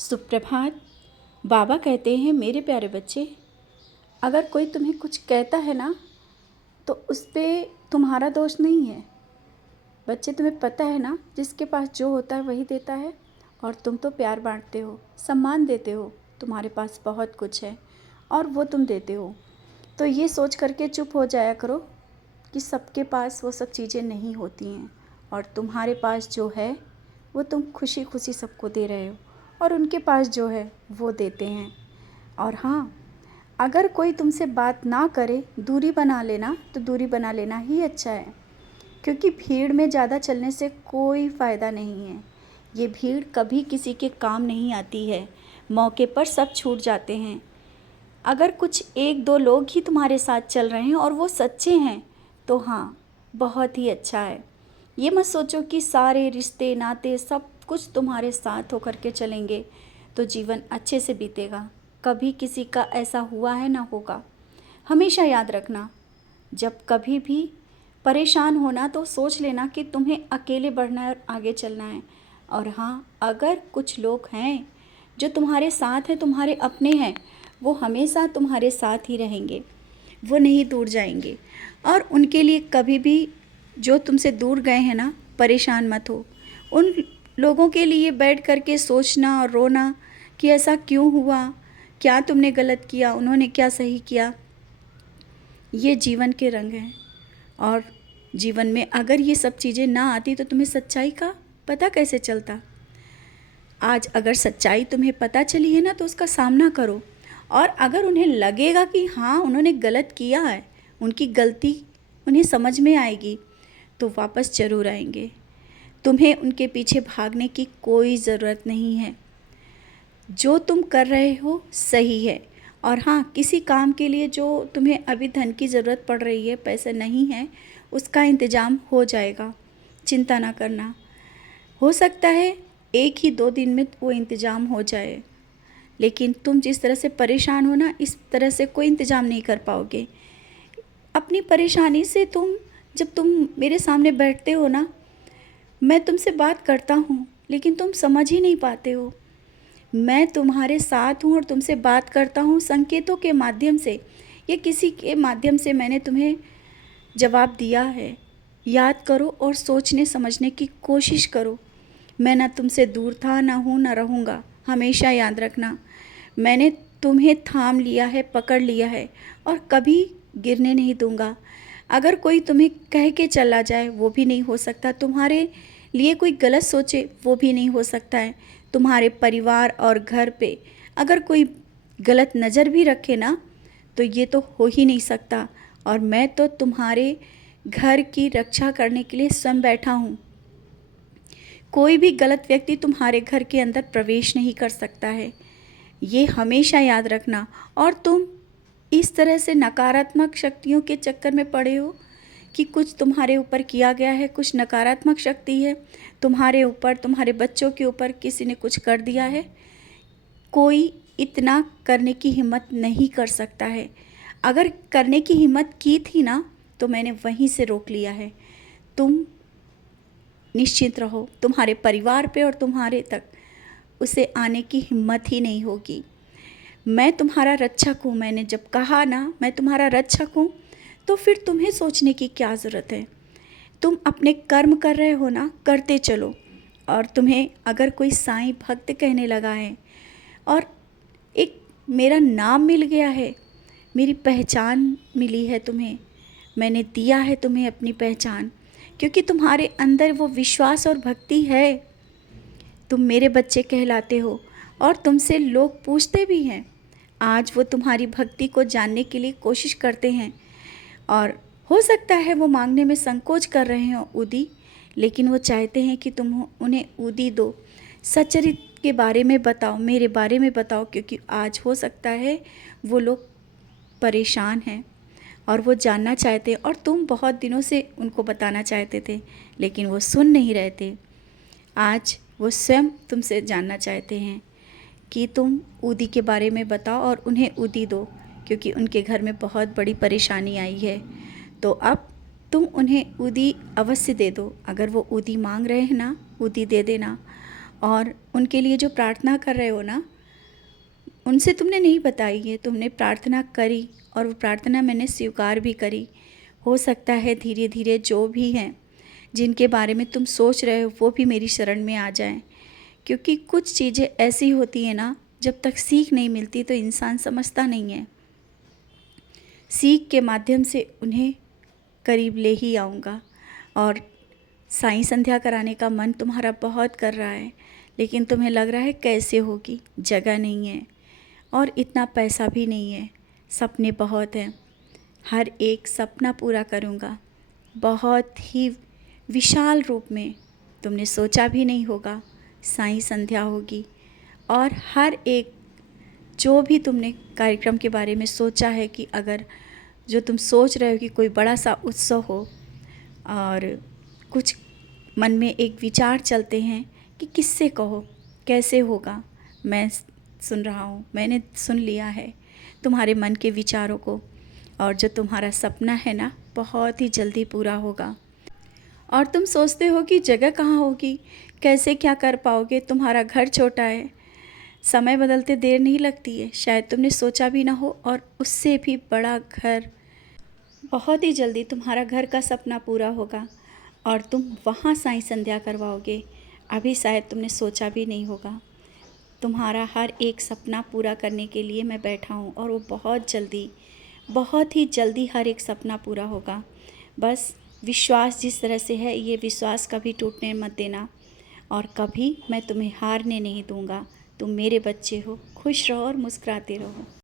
सुप्रभात। बाबा कहते हैं, मेरे प्यारे बच्चे, अगर कोई तुम्हें कुछ कहता है ना, तो उस पे तुम्हारा दोष नहीं है। बच्चे, तुम्हें पता है ना, जिसके पास जो होता है वही देता है। और तुम तो प्यार बांटते हो, सम्मान देते हो, तुम्हारे पास बहुत कुछ है और वो तुम देते हो। तो ये सोच करके चुप हो जाया करो कि सबके पास वो सब चीज़ें नहीं होती हैं, और तुम्हारे पास जो है वो तुम खुशी खुशी सबको दे रहे हो, और उनके पास जो है वो देते हैं। और हाँ, अगर कोई तुमसे बात ना करे, दूरी बना लेना, तो दूरी बना लेना ही अच्छा है, क्योंकि भीड़ में ज़्यादा चलने से कोई फ़ायदा नहीं है। ये भीड़ कभी किसी के काम नहीं आती है, मौके पर सब छूट जाते हैं। अगर कुछ एक दो लोग ही तुम्हारे साथ चल रहे हैं और वो सच्चे हैं, तो हाँ, बहुत ही अच्छा है। ये मत सोचो कि सारे रिश्ते नाते सब कुछ तुम्हारे साथ होकर के चलेंगे तो जीवन अच्छे से बीतेगा। कभी किसी का ऐसा हुआ है, ना होगा। हमेशा याद रखना, जब कभी भी परेशान होना तो सोच लेना कि तुम्हें अकेले बढ़ना है और आगे चलना है। और हाँ, अगर कुछ लोग हैं जो तुम्हारे साथ हैं, तुम्हारे अपने हैं, वो हमेशा तुम्हारे साथ ही रहेंगे, वो नहीं दूर जाएंगे। और उनके लिए कभी भी, जो तुमसे दूर गए हैं ना, परेशान मत हो। उन लोगों के लिए बैठ कर के सोचना और रोना कि ऐसा क्यों हुआ, क्या तुमने गलत किया, उन्होंने क्या सही किया, ये जीवन के रंग हैं। और जीवन में अगर ये सब चीज़ें ना आती तो तुम्हें सच्चाई का पता कैसे चलता। आज अगर सच्चाई तुम्हें पता चली है ना, तो उसका सामना करो। और अगर उन्हें लगेगा कि हाँ, उन्होंने गलत किया है, उनकी गलती उन्हें समझ में आएगी, तो वापस ज़रूर आएंगे। तुम्हें उनके पीछे भागने की कोई ज़रूरत नहीं है। जो तुम कर रहे हो सही है। और हाँ, किसी काम के लिए जो तुम्हें अभी धन की ज़रूरत पड़ रही है, पैसे नहीं है, उसका इंतज़ाम हो जाएगा, चिंता ना करना। हो सकता है 1 ही 2 दिन में वो इंतज़ाम हो जाए, लेकिन तुम जिस तरह से परेशान हो ना, इस तरह से कोई इंतज़ाम नहीं कर पाओगे। अपनी परेशानी से जब तुम मेरे सामने बैठते हो ना, मैं तुमसे बात करता हूँ, लेकिन तुम समझ ही नहीं पाते हो। मैं तुम्हारे साथ हूँ और तुमसे बात करता हूँ संकेतों के माध्यम से, या किसी के माध्यम से मैंने तुम्हें जवाब दिया है। याद करो और सोचने समझने की कोशिश करो। मैं ना तुमसे दूर था, ना हूँ, ना रहूँगा। हमेशा याद रखना, मैंने तुम्हें थाम लिया है, पकड़ लिया है, और कभी गिरने नहीं दूँगा। अगर कोई तुम्हें कह के चला जाए, वो भी नहीं हो सकता। तुम्हारे लिए कोई गलत सोचे, वो भी नहीं हो सकता है। तुम्हारे परिवार और घर पे अगर कोई गलत नज़र भी रखे ना, तो ये तो हो ही नहीं सकता। और मैं तो तुम्हारे घर की रक्षा करने के लिए स्वयं बैठा हूँ। कोई भी गलत व्यक्ति तुम्हारे घर के अंदर प्रवेश नहीं कर सकता है, ये हमेशा याद रखना। और तुम इस तरह से नकारात्मक शक्तियों के चक्कर में पड़े हो कि कुछ तुम्हारे ऊपर किया गया है, कुछ नकारात्मक शक्ति है तुम्हारे ऊपर, तुम्हारे बच्चों के ऊपर किसी ने कुछ कर दिया है। कोई इतना करने की हिम्मत नहीं कर सकता है। अगर करने की हिम्मत की थी ना, तो मैंने वहीं से रोक लिया है। तुम निश्चिंत रहो, तुम्हारे परिवार पे और तुम्हारे तक उसे आने की हिम्मत ही नहीं होगी। मैं तुम्हारा रक्षक हूँ। मैंने जब कहा ना मैं तुम्हारा रक्षक हूँ, तो फिर तुम्हें सोचने की क्या ज़रूरत है। तुम अपने कर्म कर रहे हो ना, करते चलो। और तुम्हें अगर कोई साईं भक्त कहने लगा है और एक मेरा नाम मिल गया है, मेरी पहचान मिली है तुम्हें, मैंने दिया है तुम्हें अपनी पहचान, क्योंकि तुम्हारे अंदर वो विश्वास और भक्ति है। तुम मेरे बच्चे कहलाते हो और तुमसे लोग पूछते भी हैं। आज वो तुम्हारी भक्ति को जानने के लिए कोशिश करते हैं, और हो सकता है वो मांगने में संकोच कर रहे हो उदी, लेकिन वो चाहते हैं कि तुम उन्हें उदी दो। सच्चरित के बारे में बताओ, मेरे बारे में बताओ, क्योंकि आज हो सकता है वो लोग परेशान हैं और वो जानना चाहते हैं, और तुम बहुत दिनों से उनको बताना चाहते थे, लेकिन वो सुन नहीं रहे थे। आज वो स्वयं तुमसे जानना चाहते हैं कि तुम ऊदी के बारे में बताओ और उन्हें ऊदी दो, क्योंकि उनके घर में बहुत बड़ी परेशानी आई है। तो अब तुम उन्हें ऊदी अवश्य दे दो। अगर वो ऊदी मांग रहे हैं ना, ऊदी दे देना। और उनके लिए जो प्रार्थना कर रहे हो ना, उनसे तुमने नहीं बताई है, तुमने प्रार्थना करी और वो प्रार्थना मैंने स्वीकार भी करी। हो सकता है धीरे धीरे जो भी हैं जिनके बारे में तुम सोच रहे हो वो भी मेरी शरण में आ जाएं, क्योंकि कुछ चीज़ें ऐसी होती हैं ना, जब तक सीख नहीं मिलती तो इंसान समझता नहीं है। सीख के माध्यम से उन्हें करीब ले ही आऊँगा। और साईं संध्या कराने का मन तुम्हारा बहुत कर रहा है, लेकिन तुम्हें लग रहा है कैसे होगी, जगह नहीं है और इतना पैसा भी नहीं है। सपने बहुत हैं, हर एक सपना पूरा करूँगा, बहुत ही विशाल रूप में, तुमने सोचा भी नहीं होगा साईं संध्या होगी। और हर एक जो भी तुमने कार्यक्रम के बारे में सोचा है कि अगर जो तुम सोच रहे हो कि कोई बड़ा सा उत्सव हो और कुछ मन में एक विचार चलते हैं कि किससे कहो, कैसे होगा, मैं सुन रहा हूँ, मैंने सुन लिया है तुम्हारे मन के विचारों को। और जो तुम्हारा सपना है ना, बहुत ही जल्दी पूरा होगा। और तुम सोचते हो कि जगह कहाँ होगी, कैसे क्या कर पाओगे, तुम्हारा घर छोटा है, समय बदलते देर नहीं लगती है, शायद तुमने सोचा भी ना हो, और उससे भी बड़ा घर, बहुत ही जल्दी तुम्हारा घर का सपना पूरा होगा और तुम वहाँ साईं संध्या करवाओगे। अभी शायद तुमने सोचा भी नहीं होगा। तुम्हारा हर एक सपना पूरा करने के लिए मैं बैठा हूँ और वो बहुत जल्दी, बहुत ही जल्दी हर एक सपना पूरा होगा। बस विश्वास जिस तरह से है, ये विश्वास कभी टूटने मत देना और कभी मैं तुम्हें हारने नहीं दूँगा। तुम मेरे बच्चे हो, खुश रहो और मुस्कुराते रहो।